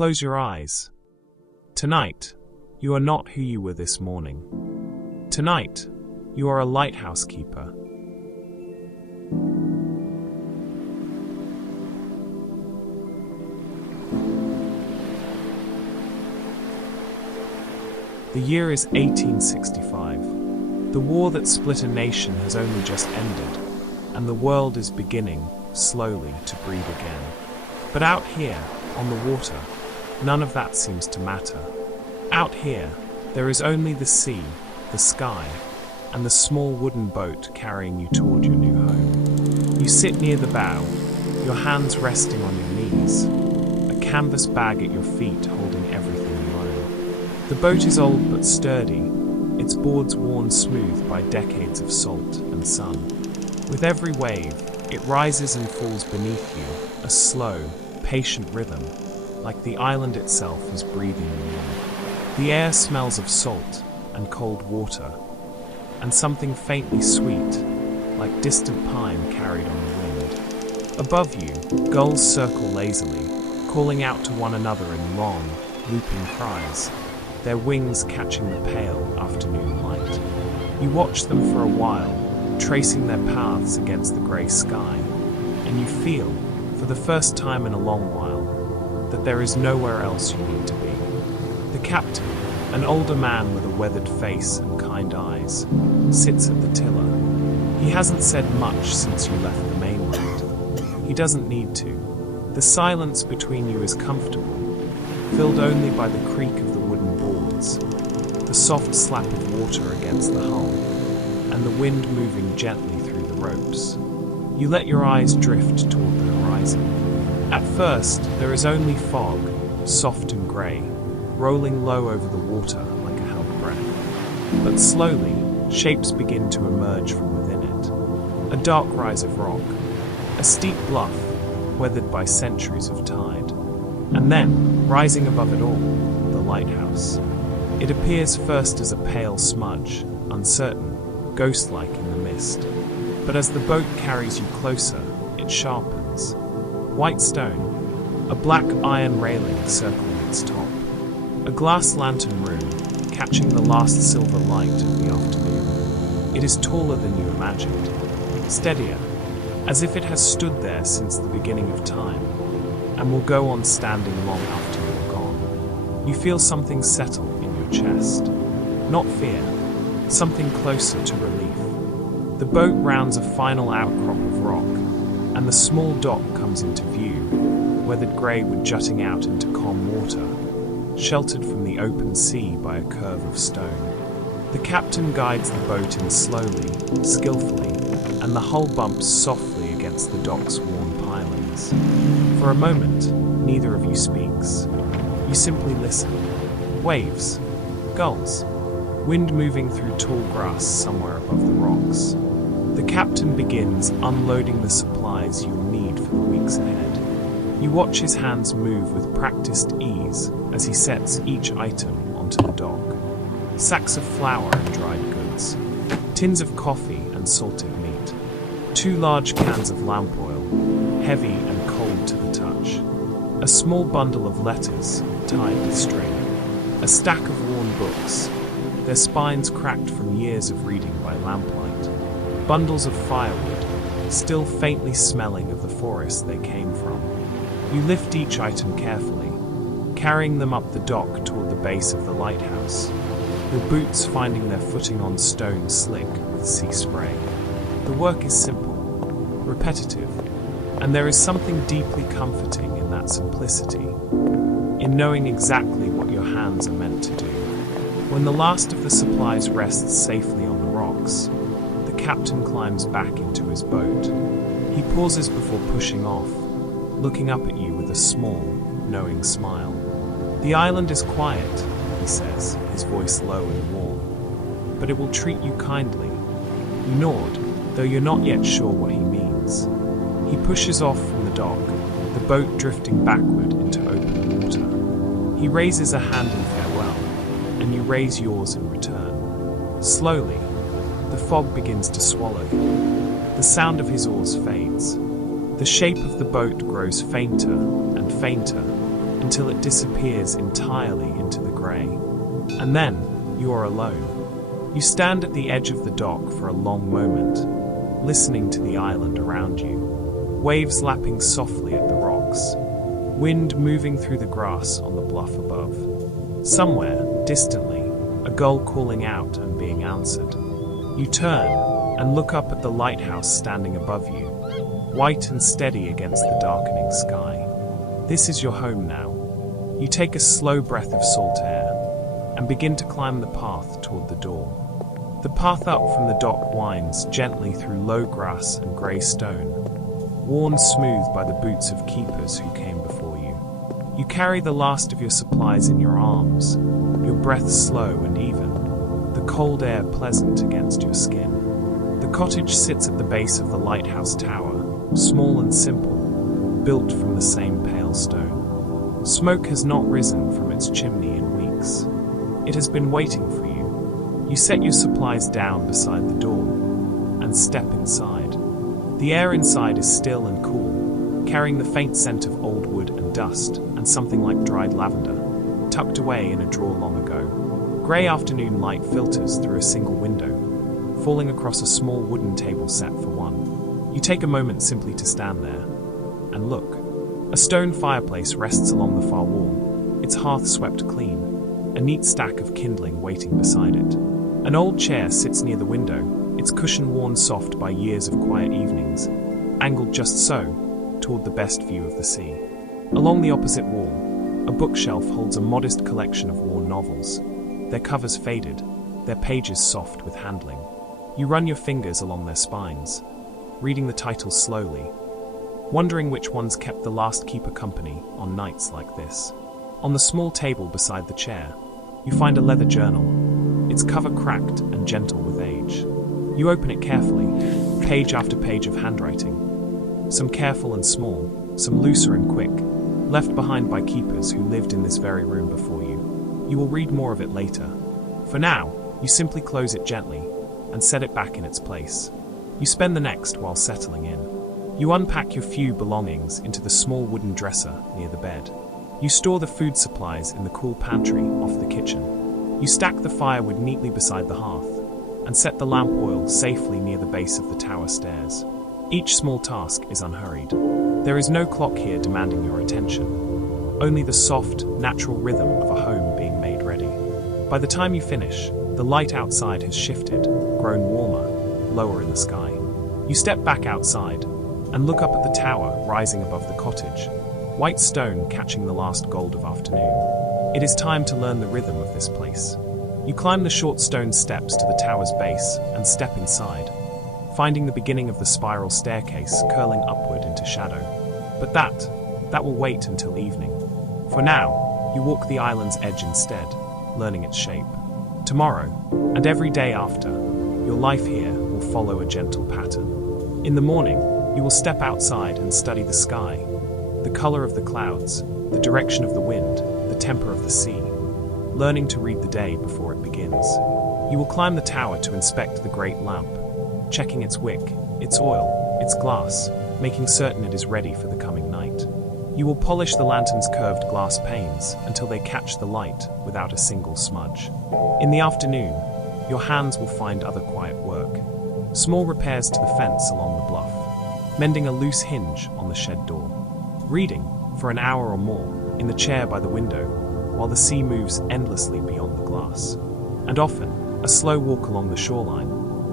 close your eyes. Tonight, you are not who you were this morning. Tonight, you are a lighthouse keeper. The year is 1865. The war that split a nation has only just ended, and the world is beginning, slowly, to breathe again. But out here, on the water, none of that seems to matter. Out here, there is only the sea, the sky, and the small wooden boat carrying you toward your new home. You sit near the bow, your hands resting on your knees, a canvas bag at your feet holding everything you own. The boat is old but sturdy, its boards worn smooth by decades of salt and sun. With every wave, it rises and falls beneath you, a slow, patient rhythm, like the island itself is breathing you in. The air smells of salt and cold water, and something faintly sweet, like distant pine carried on the wind. Above you, gulls circle lazily, calling out to one another in long, looping cries, their wings catching the pale afternoon light. You watch them for a while, tracing their paths against the grey sky, and you feel, for the first time in a long while, that there is nowhere else you need to be. The captain, an older man with a weathered face and kind eyes, sits at the tiller. He hasn't said much since you left the mainland. He doesn't need to. The silence between you is comfortable, filled only by the creak of the wooden boards, the soft slap of water against the hull, and the wind moving gently through the ropes. You let your eyes drift toward the horizon. At first, there is only fog, soft and grey, rolling low over the water like a held breath. But slowly, shapes begin to emerge from within it. A dark rise of rock, a steep bluff, weathered by centuries of tide. And then, rising above it all, the lighthouse. It appears first as a pale smudge, uncertain, ghost-like in the mist. But as the boat carries you closer, it sharpens. White stone, a black iron railing circling its top. A glass lantern room, catching the last silver light of the afternoon. It is taller than you imagined, steadier, as if it has stood there since the beginning of time, and will go on standing long after you are gone. You feel something settle in your chest. Not fear, something closer to relief. The boat rounds a final outcrop of rock, and the small dock comes into view, weathered grey with jutting out into calm water, sheltered from the open sea by a curve of stone. The captain guides the boat in slowly, skillfully, and the hull bumps softly against the dock's worn pilings. For a moment, neither of you speaks. You simply listen. Waves, gulls, wind moving through tall grass somewhere above the rocks. The captain begins unloading the supplies you'll need for the weeks ahead. You watch his hands move with practiced ease as he sets each item onto the dock. Sacks of flour and dried goods, tins of coffee and salted meat, 2 large cans of lamp oil, heavy and cold to the touch, a small bundle of letters tied with string, a stack of worn books, their spines cracked from years of reading by lamplight, bundles of firewood, still faintly smelling of the forest they came from. You lift each item carefully, carrying them up the dock toward the base of the lighthouse, your boots finding their footing on stone slick with sea spray. The work is simple, repetitive, and there is something deeply comforting in that simplicity, in knowing exactly what your hands are meant to do. When the last of the supplies rests safely on the rocks, the captain climbs back into his boat. He pauses before pushing off, looking up at you with a small, knowing smile. The island is quiet, he says, his voice low and warm, but it will treat you kindly. You nod, though you're not yet sure what he means. He pushes off from the dock, the boat drifting backward into open water. He raises a hand in farewell, and you raise yours in return. Slowly, the fog begins to swallow you. The sound of his oars fades. The shape of the boat grows fainter and fainter, until it disappears entirely into the grey. And then you are alone. You stand at the edge of the dock for a long moment, listening to the island around you. Waves lapping softly at the rocks. Wind moving through the grass on the bluff above. Somewhere, distantly, a gull calling out and being answered. You turn and look up at the lighthouse standing above you, white and steady against the darkening sky. This is your home now. You take a slow breath of salt air and begin to climb the path toward the door. The path up from the dock winds gently through low grass and grey stone, worn smooth by the boots of keepers who came before you. You carry the last of your supplies in your arms, your breath slow and even, the cold air pleasant against your skin. The cottage sits at the base of the lighthouse tower, small and simple, built from the same pale stone. Smoke has not risen from its chimney in weeks. It has been waiting for you. You set your supplies down beside the door and step inside. The air inside is still and cool, carrying the faint scent of old wood and dust and something like dried lavender, tucked away in a drawer long ago. Grey afternoon light filters through a single window, falling across a small wooden table set for one. You take a moment simply to stand there and look. A stone fireplace rests along the far wall, its hearth swept clean, a neat stack of kindling waiting beside it. An old chair sits near the window, its cushion worn soft by years of quiet evenings, angled just so, toward the best view of the sea. Along the opposite wall, a bookshelf holds a modest collection of worn novels, their covers faded, their pages soft with handling. You run your fingers along their spines, reading the titles slowly, wondering which ones kept the last keeper company on nights like this. On the small table beside the chair, you find a leather journal, its cover cracked and gentle with age. You open it carefully, page after page of handwriting, some careful and small, some looser and quick, left behind by keepers who lived in this very room before you. You will read more of it later. For now, you simply close it gently and set it back in its place. You spend the next while settling in. You unpack your few belongings into the small wooden dresser near the bed. You store the food supplies in the cool pantry off the kitchen. You stack the firewood neatly beside the hearth and set the lamp oil safely near the base of the tower stairs. Each small task is unhurried. There is no clock here demanding your attention, only the soft, natural rhythm of a home being made ready. By the time you finish, the light outside has shifted, grown warmer, lower in the sky. You step back outside and look up at the tower rising above the cottage, white stone catching the last gold of afternoon. It is time to learn the rhythm of this place. You climb the short stone steps to the tower's base and step inside, finding the beginning of the spiral staircase curling upward into shadow. But that will wait until evening. For now, you walk the island's edge instead, learning its shape. Tomorrow, and every day after, your life here will follow a gentle pattern. In the morning, you will step outside and study the sky, the color of the clouds, the direction of the wind, the temper of the sea, learning to read the day before it begins. You will climb the tower to inspect the great lamp, checking its wick, its oil, its glass, making certain it is ready for the coming night. You will polish the lantern's curved glass panes until they catch the light without a single smudge. In the afternoon, your hands will find other quiet work. Small repairs to the fence along the bluff, mending a loose hinge on the shed door. Reading, for an hour or more, in the chair by the window, while the sea moves endlessly beyond the glass. And often, a slow walk along the shoreline,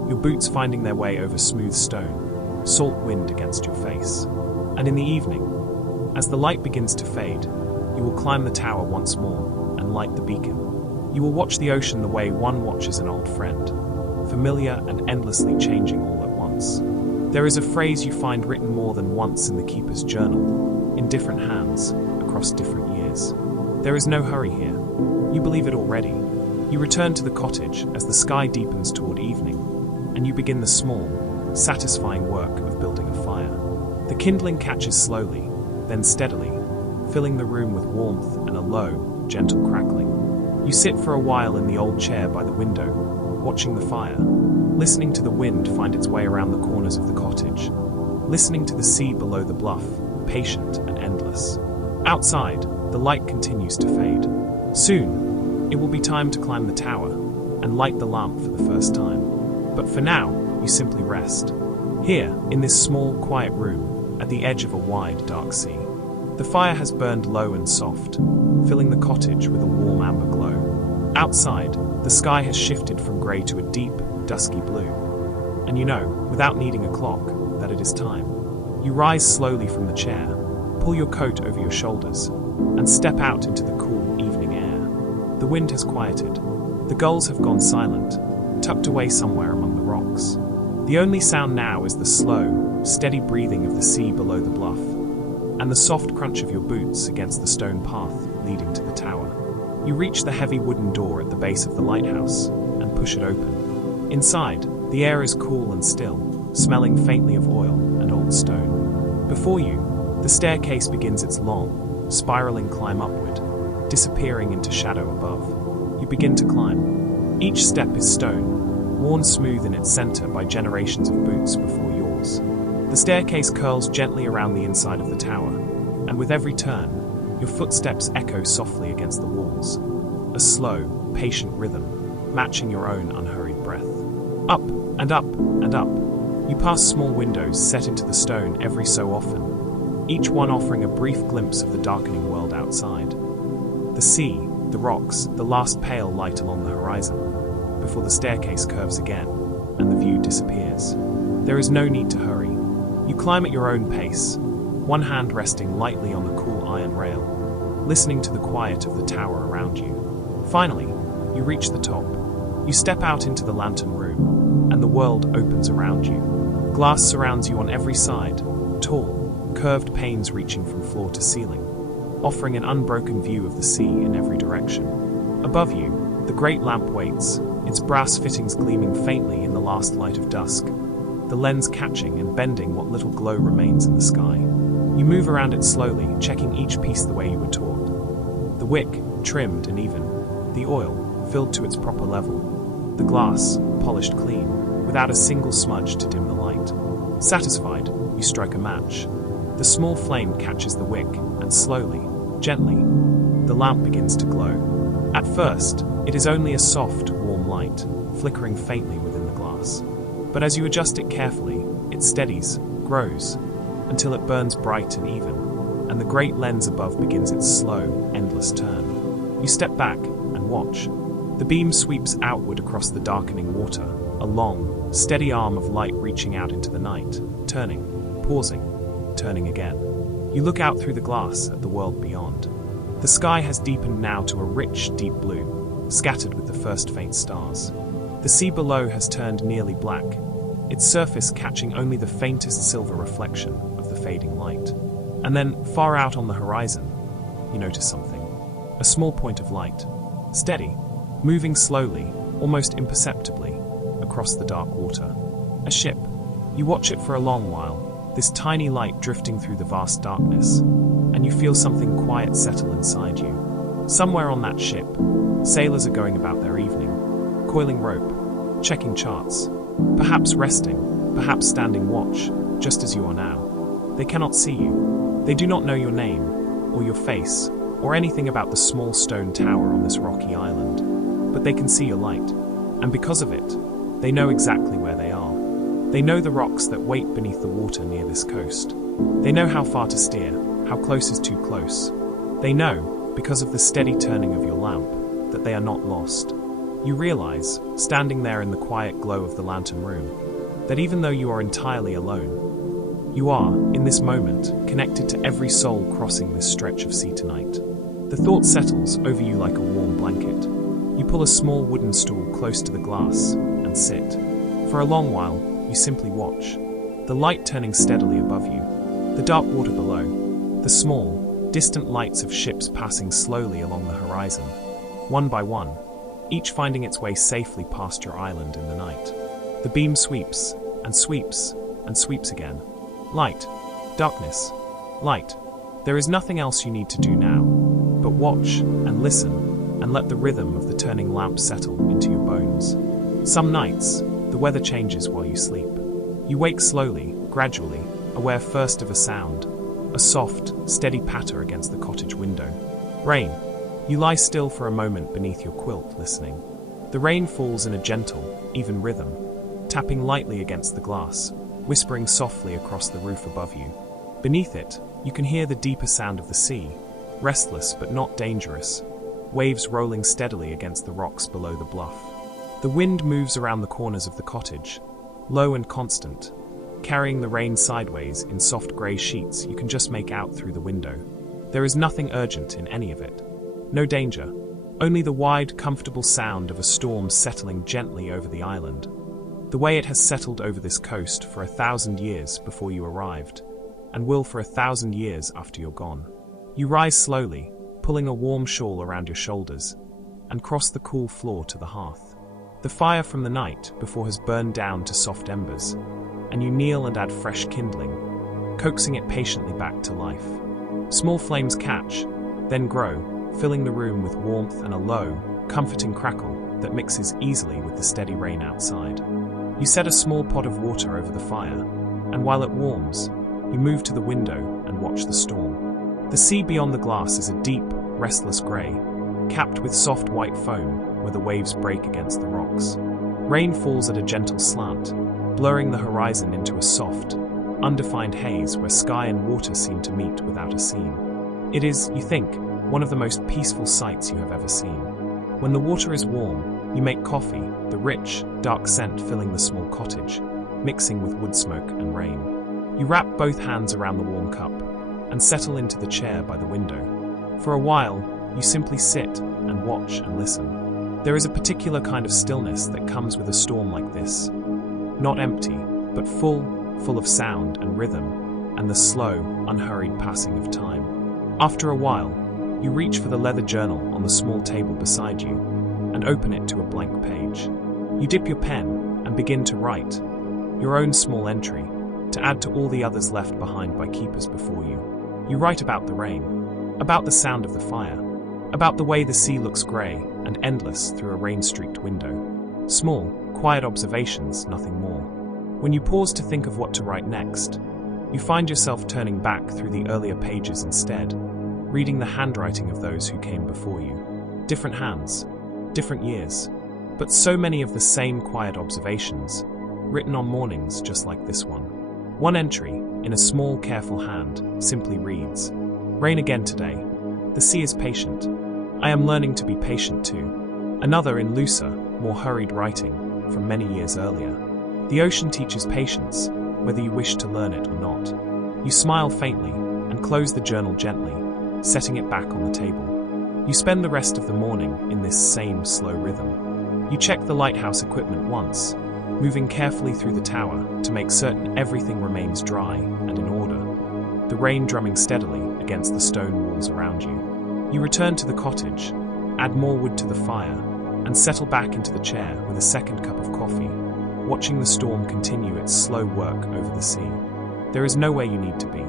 your boots finding their way over smooth stone, salt wind against your face. And in the evening, as the light begins to fade, you will climb the tower once more and light the beacon. You will watch the ocean the way one watches an old friend, familiar and endlessly changing all at once. There is a phrase you find written more than once in the keeper's journal, in different hands, across different years. There is no hurry here. You believe it already. You return to the cottage as the sky deepens toward evening, and you begin the small, satisfying work of building a fire. The kindling catches slowly, then steadily, filling the room with warmth and a low, gentle crackling. You sit for a while in the old chair by the window, watching the fire, listening to the wind find its way around the corners of the cottage, listening to the sea below the bluff, patient and endless. Outside, the light continues to fade. Soon, it will be time to climb the tower and light the lamp for the first time. But for now, you simply rest. Here, in this small, quiet room, at the edge of a wide, dark sea. The fire has burned low and soft, filling the cottage with a warm amber glow. Outside, the sky has shifted from grey to a deep, dusky blue. And you know, without needing a clock, that it is time. You rise slowly from the chair, pull your coat over your shoulders, and step out into the cool evening air. The wind has quieted. The gulls have gone silent, tucked away somewhere among the rocks. The only sound now is the slow, steady breathing of the sea below the bluff, and the soft crunch of your boots against the stone path leading to the tower. You reach the heavy wooden door at the base of the lighthouse and push it open. Inside, the air is cool and still, smelling faintly of oil and old stone. Before you, the staircase begins its long, spiraling climb upward, disappearing into shadow above. You begin to climb. Each step is stone, worn smooth in its center by generations of boots before yours. The staircase curls gently around the inside of the tower, and with every turn, your footsteps echo softly against the walls, a slow, patient rhythm, matching your own unhurried breath. Up and up and up. You pass small windows set into the stone every so often, each one offering a brief glimpse of the darkening world outside. The sea, the rocks, the last pale light along the horizon, before the staircase curves again, and the view disappears. There is no need to hurry. You climb at your own pace, one hand resting lightly on the cool iron rail, listening to the quiet of the tower around you. Finally, you reach the top. You step out into the lantern room, and the world opens around you. Glass surrounds you on every side, tall, curved panes reaching from floor to ceiling, offering an unbroken view of the sea in every direction. Above you, the great lamp waits, its brass fittings gleaming faintly in the last light of dusk, the lens catching and bending what little glow remains in the sky. You move around it slowly, checking each piece the way you were taught. The wick, trimmed and even, the oil, filled to its proper level, the glass, polished clean, without a single smudge to dim the light. Satisfied, you strike a match. The small flame catches the wick, and slowly, gently, the lamp begins to glow. At first, it is only a soft, warm light, flickering faintly within the glass. But as you adjust it carefully, it steadies, grows, until it burns bright and even, and the great lens above begins its slow, endless turn. You step back and watch. The beam sweeps outward across the darkening water, a long, steady arm of light reaching out into the night, turning, pausing, turning again. You look out through the glass at the world beyond. The sky has deepened now to a rich, deep blue, scattered with the first faint stars. The sea below has turned nearly black, its surface catching only the faintest silver reflection of the fading light. And then, far out on the horizon, you notice something. A small point of light, steady, moving slowly, almost imperceptibly, across the dark water. A ship. You watch it for a long while, this tiny light drifting through the vast darkness, and you feel something quiet settle inside you. Somewhere on that ship, sailors are going about their evening, coiling rope, checking charts, perhaps resting, perhaps standing watch, just as you are now. They cannot see you. They do not know your name, or your face, or anything about the small stone tower on this rocky island. But they can see your light, and because of it, they know exactly where they are. They know the rocks that wait beneath the water near this coast. They know how far to steer, how close is too close. They know, because of the steady turning of your lamp, that they are not lost. You realize, standing there in the quiet glow of the lantern room, that even though you are entirely alone, you are, in this moment, connected to every soul crossing this stretch of sea tonight. The thought settles over you like a warm blanket. You pull a small wooden stool close to the glass and sit. For a long while, you simply watch. The light turning steadily above you, the dark water below, the small, distant lights of ships passing slowly along the horizon, one by one, each finding its way safely past your island in the night. The beam sweeps, and sweeps, and sweeps again. Light, darkness, light. There is nothing else you need to do now, but watch and listen, and let the rhythm of the turning lamp settle into your bones. Some nights, the weather changes while you sleep. You wake slowly, gradually, aware first of a sound, a soft, steady patter against the cottage window. Rain. You lie still for a moment beneath your quilt, listening. The rain falls in a gentle, even rhythm, tapping lightly against the glass, whispering softly across the roof above you. Beneath it, you can hear the deeper sound of the sea, restless but not dangerous, waves rolling steadily against the rocks below the bluff. The wind moves around the corners of the cottage, low and constant, carrying the rain sideways in soft grey sheets you can just make out through the window. There is nothing urgent in any of it. No danger, only the wide, comfortable sound of a storm settling gently over the island, the way it has settled over this coast for 1,000 years before you arrived, and will for 1,000 years after you're gone. You rise slowly, pulling a warm shawl around your shoulders, and cross the cool floor to the hearth. The fire from the night before has burned down to soft embers, and you kneel and add fresh kindling, coaxing it patiently back to life. Small flames catch, then grow, filling the room with warmth and a low, comforting crackle that mixes easily with the steady rain outside. You set a small pot of water over the fire, and while it warms, you move to the window and watch the storm. The sea beyond the glass is a deep, restless grey, capped with soft white foam where the waves break against the rocks. Rain falls at a gentle slant, blurring the horizon into a soft, undefined haze where sky and water seem to meet without a seam. It is, you think, one of the most peaceful sights you have ever seen. When the water is warm, you make coffee, the rich, dark scent filling the small cottage, mixing with wood smoke and rain. You wrap both hands around the warm cup and settle into the chair by the window. For a while, you simply sit and watch and listen. There is a particular kind of stillness that comes with a storm like this. Not empty, but full of sound and rhythm, and the slow, unhurried passing of time. After a while, you reach for the leather journal on the small table beside you, and open it to a blank page. You dip your pen and begin to write, your own small entry, to add to all the others left behind by keepers before you. You write about the rain, about the sound of the fire, about the way the sea looks grey and endless through a rain-streaked window. Small, quiet observations, nothing more. When you pause to think of what to write next, you find yourself turning back through the earlier pages instead, reading the handwriting of those who came before you. Different hands, different years, but so many of the same quiet observations, written on mornings just like this one. One entry, in a small, careful hand, simply reads, "Rain again today. The sea is patient. I am learning to be patient too." Another in looser, more hurried writing, from many years earlier. "The ocean teaches patience, whether you wish to learn it or not." You smile faintly and close the journal gently, setting it back on the table. You spend the rest of the morning in this same slow rhythm. You check the lighthouse equipment once, moving carefully through the tower to make certain everything remains dry and in order, the rain drumming steadily against the stone walls around you. You return to the cottage, add more wood to the fire, and settle back into the chair with a second cup of coffee, watching the storm continue its slow work over the sea. There is nowhere you need to be.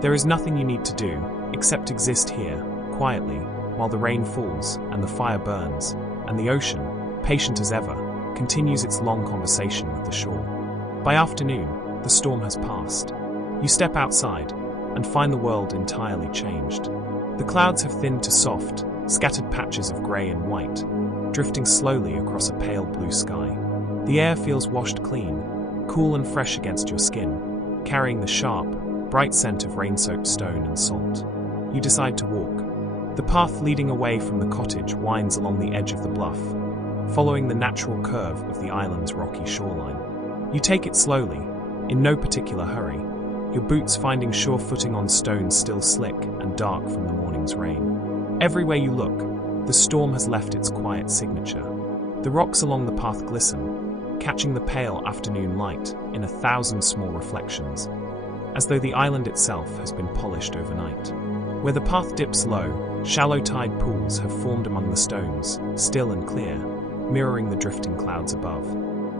There is nothing you need to do, except exist here, quietly, while the rain falls and the fire burns, and the ocean, patient as ever, continues its long conversation with the shore. By afternoon, the storm has passed. You step outside and find the world entirely changed. The clouds have thinned to soft, scattered patches of grey and white, drifting slowly across a pale blue sky. The air feels washed clean, cool and fresh against your skin, carrying the sharp, bright scent of rain-soaked stone and salt. You decide to walk. The path leading away from the cottage winds along the edge of the bluff, following the natural curve of the island's rocky shoreline. You take it slowly, in no particular hurry, your boots finding sure footing on stones still slick and dark from the morning's rain. Everywhere you look, the storm has left its quiet signature. The rocks along the path glisten, catching the pale afternoon light in 1,000 small reflections, as though the island itself has been polished overnight. Where the path dips low, shallow tide pools have formed among the stones, still and clear, mirroring the drifting clouds above.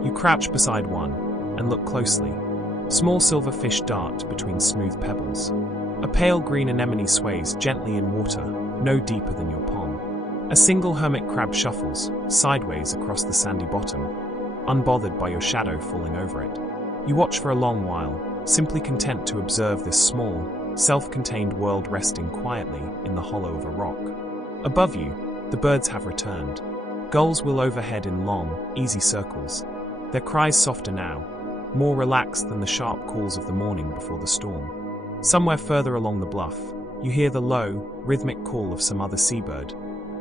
You crouch beside one and look closely. Small silver fish dart between smooth pebbles. A pale green anemone sways gently in water, no deeper than your palm. A single hermit crab shuffles, sideways across the sandy bottom, unbothered by your shadow falling over it. You watch for a long while, simply content to observe this small, self-contained world resting quietly in the hollow of a rock. Above you, the birds have returned. Gulls wheel overhead in long, easy circles. Their cries softer now, more relaxed than the sharp calls of the morning before the storm. Somewhere further along the bluff, you hear the low, rhythmic call of some other seabird,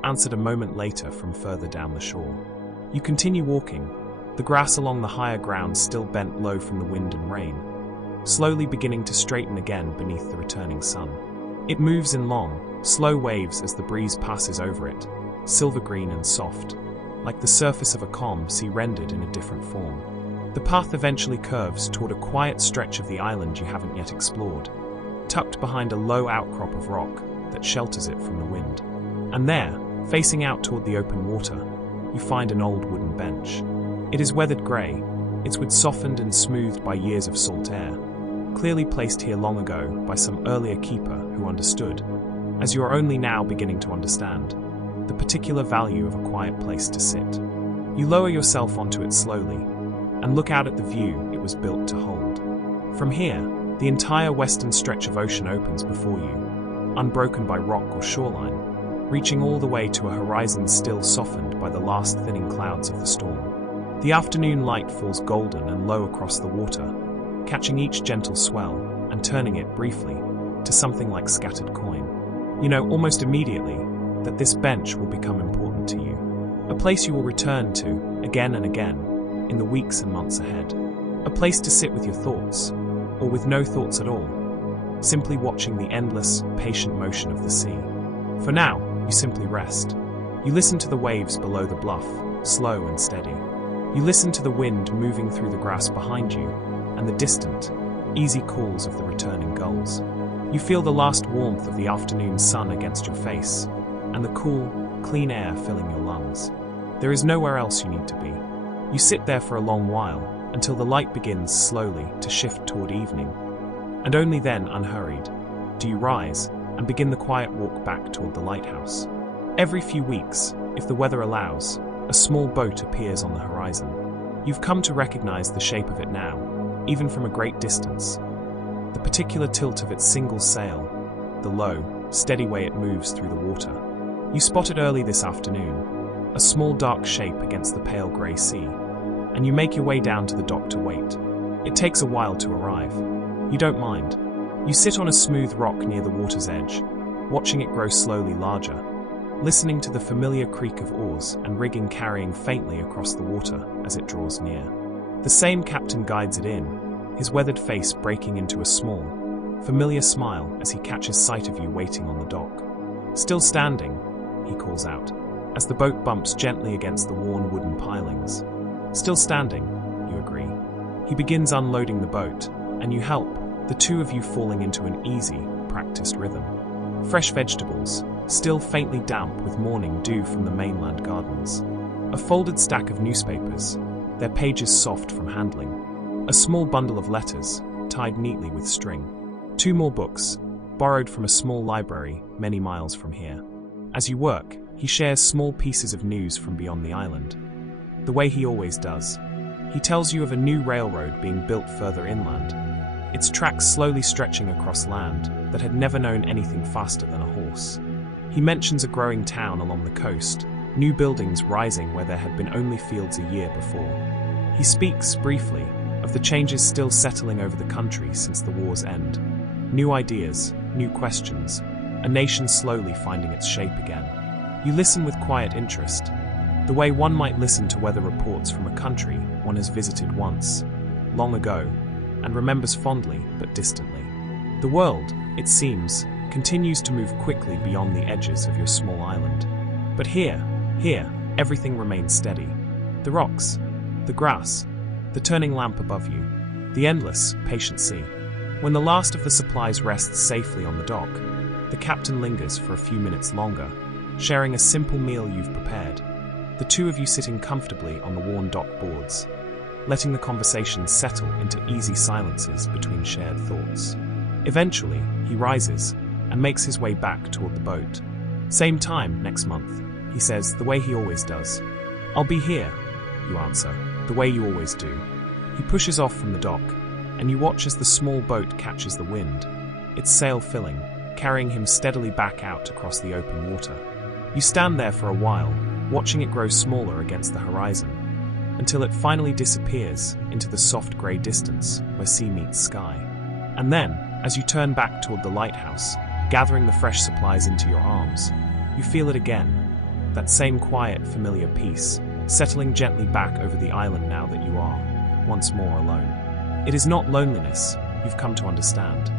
answered a moment later from further down the shore. You continue walking, the grass along the higher ground still bent low from the wind and rain, slowly beginning to straighten again beneath the returning sun. It moves in long, slow waves as the breeze passes over it, silver green and soft, like the surface of a calm sea rendered in a different form. The path eventually curves toward a quiet stretch of the island you haven't yet explored, tucked behind a low outcrop of rock that shelters it from the wind. And there, facing out toward the open water, you find an old wooden bench. It is weathered grey, its wood softened and smoothed by years of salt air, clearly placed here long ago by some earlier keeper who understood, as you are only now beginning to understand, the particular value of a quiet place to sit. You lower yourself onto it slowly, and look out at the view it was built to hold. From here, the entire western stretch of ocean opens before you, unbroken by rock or shoreline, reaching all the way to a horizon still softened by the last thinning clouds of the storm. The afternoon light falls golden and low across the water, catching each gentle swell and turning it briefly to something like scattered coin. You know almost immediately that this bench will become important to you, a place you will return to again and again in the weeks and months ahead, a place to sit with your thoughts, or with no thoughts at all, simply watching the endless, patient motion of the sea. For now, you simply rest. You listen to the waves below the bluff, slow and steady. You listen to the wind moving through the grass behind you, and the distant, easy calls of the returning gulls. You feel the last warmth of the afternoon sun against your face, and the cool, clean air filling your lungs. There is nowhere else you need to be. You sit there for a long while, until the light begins slowly to shift toward evening, and only then, unhurried, do you rise and begin the quiet walk back toward the lighthouse. Every few weeks, if the weather allows, a small boat appears on the horizon. You've come to recognize the shape of it now, even from a great distance. The particular tilt of its single sail, the low, steady way it moves through the water. You spot it early this afternoon, a small dark shape against the pale grey sea, and you make your way down to the dock to wait. It takes a while to arrive. You don't mind. You sit on a smooth rock near the water's edge, watching it grow slowly larger, listening to the familiar creak of oars and rigging carrying faintly across the water as it draws near. The same captain guides it in, his weathered face breaking into a small, familiar smile as he catches sight of you waiting on the dock. "Still standing," he calls out, as the boat bumps gently against the worn wooden pilings. "Still standing," you agree. He begins unloading the boat, and you help, the two of you falling into an easy, practiced rhythm. Fresh vegetables, still faintly damp with morning dew from the mainland gardens. A folded stack of newspapers, their pages soft from handling. A small bundle of letters, tied neatly with string. 2 more books, borrowed from a small library many miles from here. As you work, he shares small pieces of news from beyond the island, the way he always does. He tells you of a new railroad being built further inland, its tracks slowly stretching across land that had never known anything faster than a horse. He mentions a growing town along the coast, new buildings rising where there had been only fields a year before. He speaks, briefly, of the changes still settling over the country since the war's end. New ideas, new questions, a nation slowly finding its shape again. You listen with quiet interest, the way one might listen to weather reports from a country one has visited once, long ago, and remembers fondly but distantly. The world, it seems, continues to move quickly beyond the edges of your small island. But here, everything remains steady. The rocks, the grass, the turning lamp above you, the endless, patient sea. When the last of the supplies rests safely on the dock, the captain lingers for a few minutes longer, sharing a simple meal you've prepared, the two of you sitting comfortably on the worn dock boards, letting the conversation settle into easy silences between shared thoughts. Eventually, he rises and makes his way back toward the boat. "Same time next month," he says, the way he always does. "I'll be here," you answer, the way you always do. He pushes off from the dock, and you watch as the small boat catches the wind, its sail filling, carrying him steadily back out across the open water. You stand there for a while, watching it grow smaller against the horizon, until it finally disappears into the soft grey distance where sea meets sky. And then, as you turn back toward the lighthouse, gathering the fresh supplies into your arms, you feel it again, that same quiet, familiar peace, settling gently back over the island now that you are, once more, alone. It is not loneliness, you've come to understand.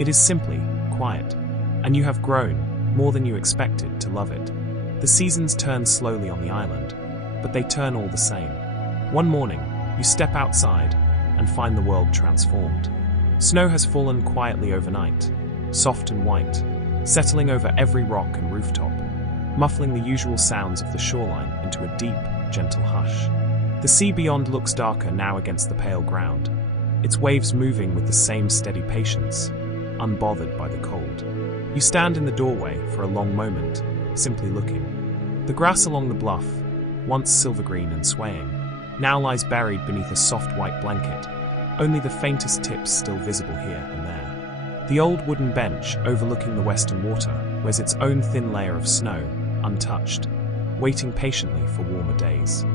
It is simply quiet, and you have grown, more than you expected, to love it. The seasons turn slowly on the island, but they turn all the same. One morning, you step outside and find the world transformed. Snow has fallen quietly overnight, soft and white, settling over every rock and rooftop, muffling the usual sounds of the shoreline into a deep, gentle hush. The sea beyond looks darker now against the pale ground, its waves moving with the same steady patience, unbothered by the cold. You stand in the doorway for a long moment, simply looking. The grass along the bluff, once silver-green and swaying, now lies buried beneath a soft white blanket, only the faintest tips still visible here and there. The old wooden bench overlooking the western water wears its own thin layer of snow, untouched, waiting patiently for warmer days.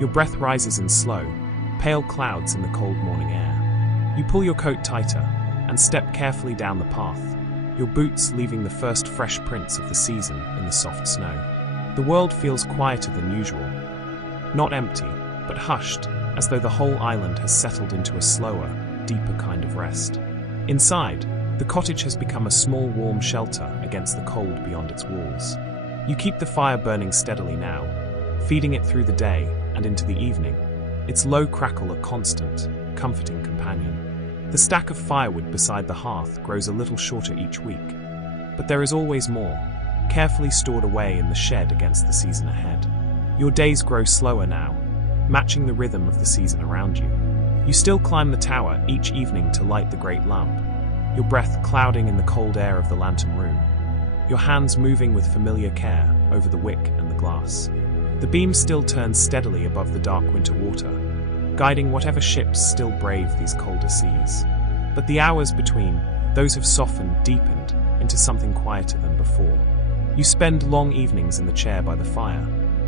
Your breath rises in slow, pale clouds in the cold morning air. You pull your coat tighter and step carefully down the path, your boots leaving the first fresh prints of the season in the soft snow. The world feels quieter than usual, not empty, but hushed, as though the whole island has settled into a slower, deeper kind of rest. Inside, the cottage has become a small warm shelter against the cold beyond its walls. You keep the fire burning steadily now, feeding it through the day and into the evening, its low crackle a constant, comforting companion. The stack of firewood beside the hearth grows a little shorter each week, but there is always more, carefully stored away in the shed against the season ahead. Your days grow slower now, matching the rhythm of the season around you. You still climb the tower each evening to light the great lamp, your breath clouding in the cold air of the lantern room, your hands moving with familiar care over the wick and the glass. The beam still turns steadily above the dark winter water, guiding whatever ships still brave these colder seas. But the hours between, those have softened, deepened, into something quieter than before. You spend long evenings in the chair by the fire,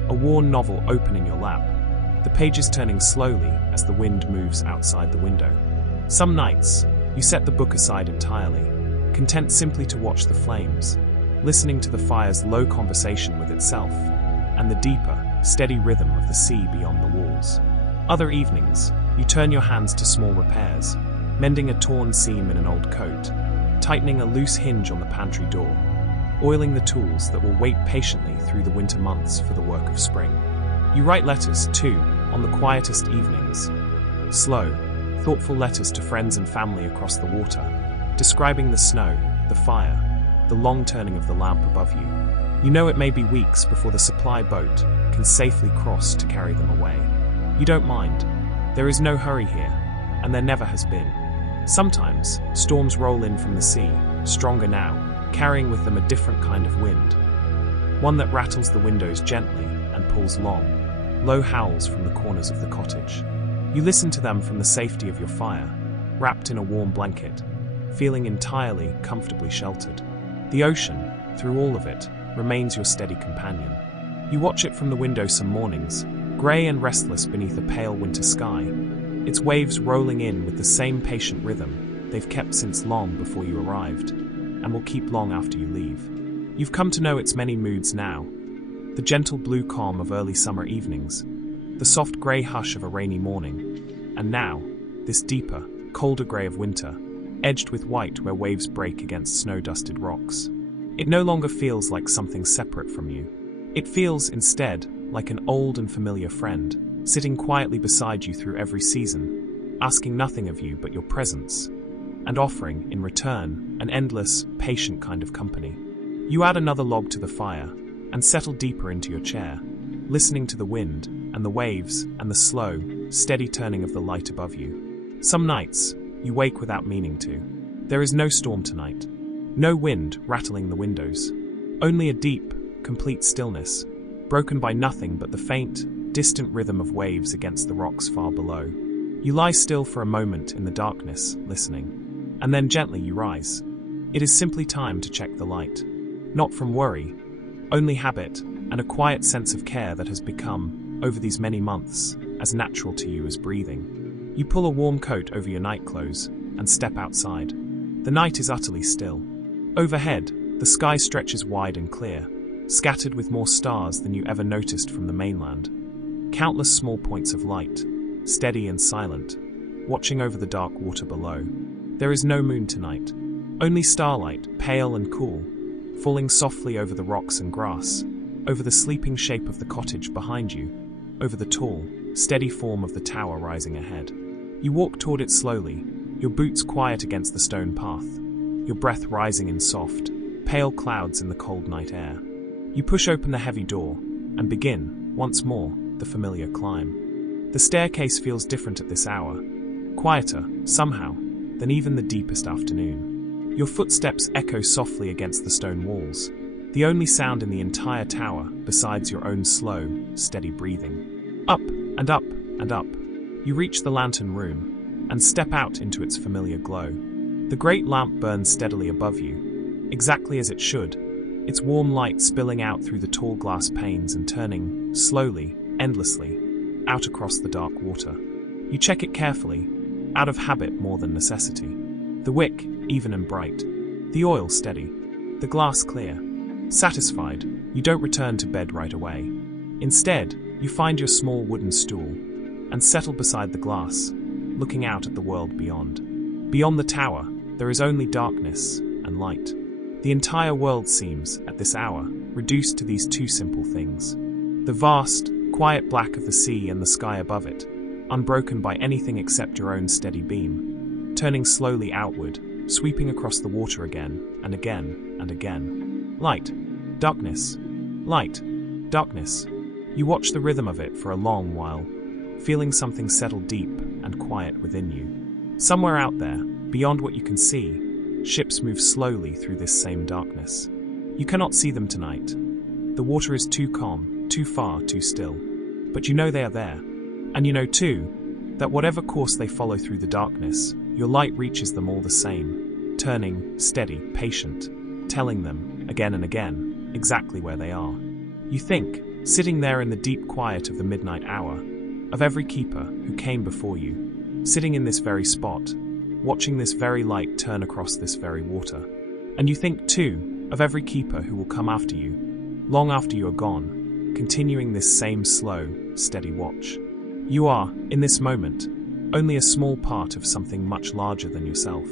a worn novel open in your lap, the pages turning slowly as the wind moves outside the window. Some nights, you set the book aside entirely, content simply to watch the flames, listening to the fire's low conversation with itself, and the deeper, steady rhythm of the sea beyond the walls. Other evenings, you turn your hands to small repairs, mending a torn seam in an old coat, tightening a loose hinge on the pantry door, oiling the tools that will wait patiently through the winter months for the work of spring. You write letters, too, on the quietest evenings. Slow, thoughtful letters to friends and family across the water, describing the snow, the fire, the long turning of the lamp above you. You know it may be weeks before the supply boat can safely cross to carry them away. You don't mind. There is no hurry here, and there never has been. Sometimes, storms roll in from the sea, stronger now, carrying with them a different kind of wind. One that rattles the windows gently and pulls long, low howls from the corners of the cottage. You listen to them from the safety of your fire, wrapped in a warm blanket, feeling entirely, comfortably sheltered. The ocean, through all of it, remains your steady companion. You watch it from the window some mornings, grey and restless beneath a pale winter sky, its waves rolling in with the same patient rhythm they've kept since long before you arrived, and will keep long after you leave. You've come to know its many moods now, the gentle blue calm of early summer evenings, the soft grey hush of a rainy morning, and now, this deeper, colder grey of winter, edged with white where waves break against snow-dusted rocks. It no longer feels like something separate from you. It feels, instead, like an old and familiar friend, sitting quietly beside you through every season, asking nothing of you but your presence, and offering, in return, an endless, patient kind of company. You add another log to the fire, and settle deeper into your chair, listening to the wind, and the waves, and the slow, steady turning of the light above you. Some nights, you wake without meaning to. There is no storm tonight, no wind rattling the windows, only a deep, complete stillness, broken by nothing but the faint, distant rhythm of waves against the rocks far below. You lie still for a moment in the darkness, listening, and then gently you rise. It is simply time to check the light. Not from worry, only habit, and a quiet sense of care that has become, over these many months, as natural to you as breathing. You pull a warm coat over your night clothes and step outside. The night is utterly still. Overhead, the sky stretches wide and clear, scattered with more stars than you ever noticed from the mainland. Countless small points of light, steady and silent, watching over the dark water below. There is no moon tonight, only starlight, pale and cool, falling softly over the rocks and grass, over the sleeping shape of the cottage behind you, over the tall, steady form of the tower rising ahead. You walk toward it slowly, your boots quiet against the stone path, your breath rising in soft, pale clouds in the cold night air. You push open the heavy door and begin, once more, the familiar climb. The staircase feels different at this hour, quieter, somehow, than even the deepest afternoon. Your footsteps echo softly against the stone walls, the only sound in the entire tower besides your own slow, steady breathing. Up and up and up. You reach the lantern room and step out into its familiar glow. The great lamp burns steadily above you, exactly as it should, its warm light spilling out through the tall glass panes and turning, slowly, endlessly, out across the dark water. You check it carefully, out of habit more than necessity. The wick, even and bright. The oil steady. The glass clear. Satisfied, you don't return to bed right away. Instead, you find your small wooden stool and settle beside the glass, looking out at the world beyond. Beyond the tower, there is only darkness and light. The entire world seems, at this hour, reduced to these two simple things. The vast, quiet black of the sea and the sky above it, unbroken by anything except your own steady beam, turning slowly outward, sweeping across the water again, and again, and again. Light, darkness, light, darkness. You watch the rhythm of it for a long while, feeling something settle deep and quiet within you. Somewhere out there, beyond what you can see, ships move slowly through this same darkness. You cannot see them tonight. The water is too calm, too far, too still. But you know they are there. And you know too, that whatever course they follow through the darkness, your light reaches them all the same, turning, steady, patient, telling them, again and again, exactly where they are. You think, sitting there in the deep quiet of the midnight hour, of every keeper who came before you, sitting in this very spot, watching this very light turn across this very water. And you think, too, of every keeper who will come after you, long after you are gone, continuing this same slow, steady watch. You are, in this moment, only a small part of something much larger than yourself.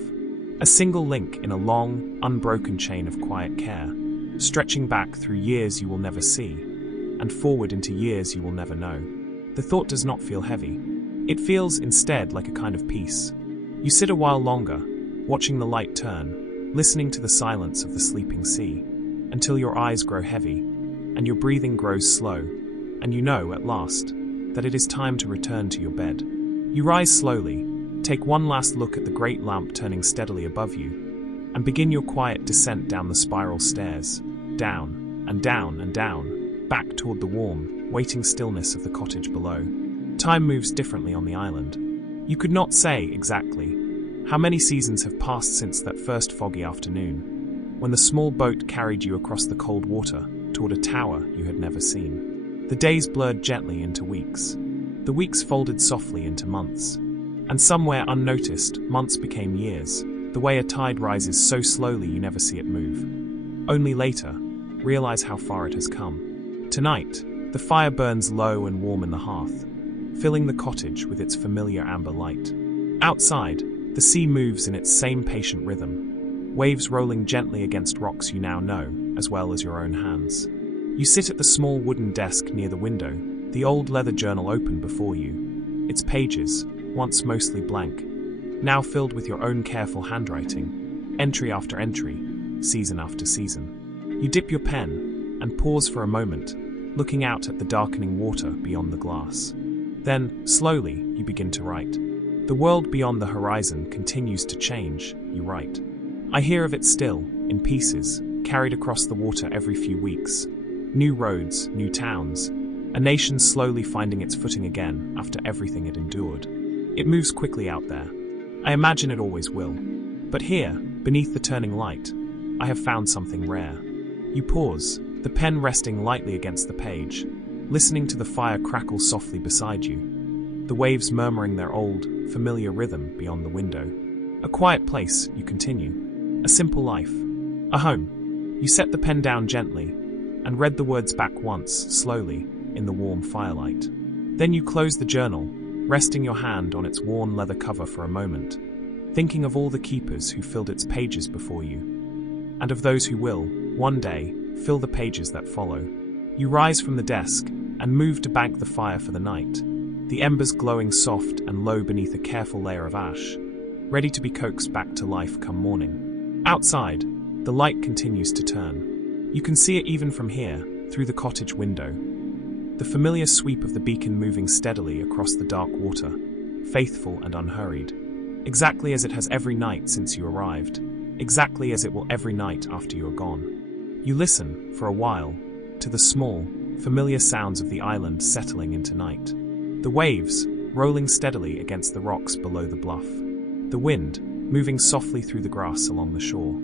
A single link in a long, unbroken chain of quiet care, stretching back through years you will never see, and forward into years you will never know. The thought does not feel heavy. It feels, instead, like a kind of peace. You sit a while longer, watching the light turn, listening to the silence of the sleeping sea, until your eyes grow heavy, and your breathing grows slow, and you know, at last, that it is time to return to your bed. You rise slowly, take one last look at the great lamp turning steadily above you, and begin your quiet descent down the spiral stairs, down, and down, and down, back toward the warm, waiting stillness of the cottage below. Time moves differently on the island. You could not say, exactly, how many seasons have passed since that first foggy afternoon, when the small boat carried you across the cold water toward a tower you had never seen. The days blurred gently into weeks. The weeks folded softly into months. And somewhere unnoticed, months became years, the way a tide rises so slowly you never see it move. Only later, realize how far it has come. Tonight, the fire burns low and warm in the hearth, filling the cottage with its familiar amber light. Outside, the sea moves in its same patient rhythm, waves rolling gently against rocks you now know, as well as your own hands. You sit at the small wooden desk near the window, the old leather journal open before you, its pages, once mostly blank, now filled with your own careful handwriting, entry after entry, season after season. You dip your pen and pause for a moment, looking out at the darkening water beyond the glass. Then, slowly, you begin to write. The world beyond the horizon continues to change, you write. I hear of it still, in pieces, carried across the water every few weeks. New roads, new towns, a nation slowly finding its footing again after everything it endured. It moves quickly out there. I imagine it always will. But here, beneath the turning light, I have found something rare. You pause, the pen resting lightly against the page, listening to the fire crackle softly beside you, the waves murmuring their old, familiar rhythm beyond the window. A quiet place, you continue. A simple life. A home. You set the pen down gently and read the words back once, slowly, in the warm firelight. Then you close the journal, resting your hand on its worn leather cover for a moment, thinking of all the keepers who filled its pages before you, and of those who will, one day, fill the pages that follow. You rise from the desk and move to bank the fire for the night, the embers glowing soft and low beneath a careful layer of ash, ready to be coaxed back to life come morning. Outside, the light continues to turn. You can see it even from here, through the cottage window. The familiar sweep of the beacon moving steadily across the dark water, faithful and unhurried, exactly as it has every night since you arrived, exactly as it will every night after you are gone. You listen, for a while, to the small, familiar sounds of the island settling into night. The waves, rolling steadily against the rocks below the bluff. The wind, moving softly through the grass along the shore.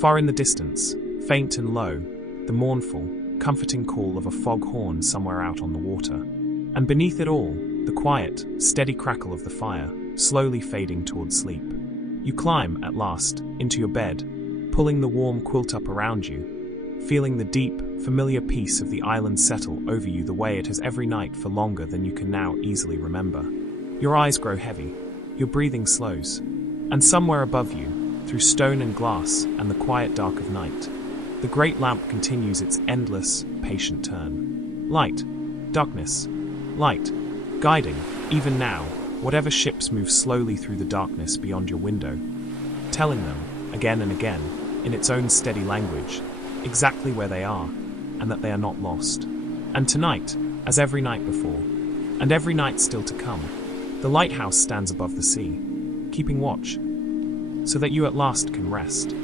Far in the distance, faint and low, the mournful, comforting call of a foghorn somewhere out on the water. And beneath it all, the quiet, steady crackle of the fire, slowly fading toward sleep. You climb, at last, into your bed, pulling the warm quilt up around you, feeling the deep, familiar peace of the island settle over you the way it has every night for longer than you can now easily remember. Your eyes grow heavy, your breathing slows, and somewhere above you, through stone and glass and the quiet dark of night, the great lamp continues its endless, patient turn. Light, darkness, light, guiding, even now, whatever ships move slowly through the darkness beyond your window, telling them, again and again, in its own steady language, exactly where they are, and that they are not lost. And tonight, as every night before, and every night still to come, the lighthouse stands above the sea, keeping watch, so that you at last can rest.